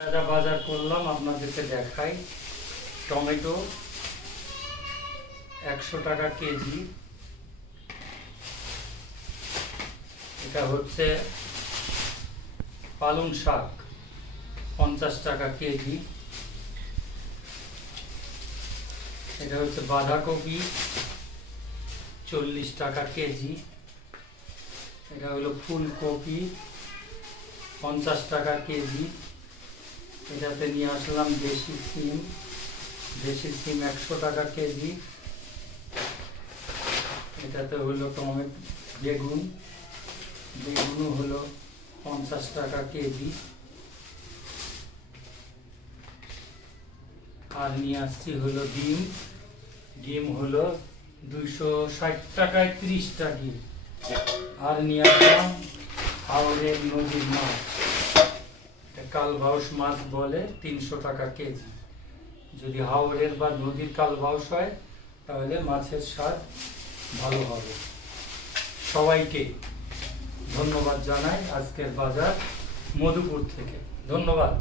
যা বাজার করলাম আপনাদেরকে দেখাই। টমেটো 100 টাকা কেজি। এটা হচ্ছে পালং শাক 50 টাকা কেজি। এটা হচ্ছে বাঁধাকপি 40 টাকা কেজি। এটা হলো ফুলকপি 50 টাকা কেজি। এটাতে নিয়ে আসলাম দেশি সিম 100 টাকা কেজি। এটাতে হলো টমেটো বেগুনও হলো 50 টাকা কেজি। আর নিয়ে আসছি হলো ডিম হলো 260 টাকায় 30টা ডিম। আর নিয়ে আসলাম হাওড়ের নদীর মাছ, কালবাউস মাছ বলে, 300 টাকা কেজি। যদি হাওড়ের বা নদীর কালবাউস হয় তাহলে মাছের স্বাদ ভালো হবে। সবাইকে ধন্যবাদ জানাই। আজকের বাজার মধুপুর থেকে। ধন্যবাদ।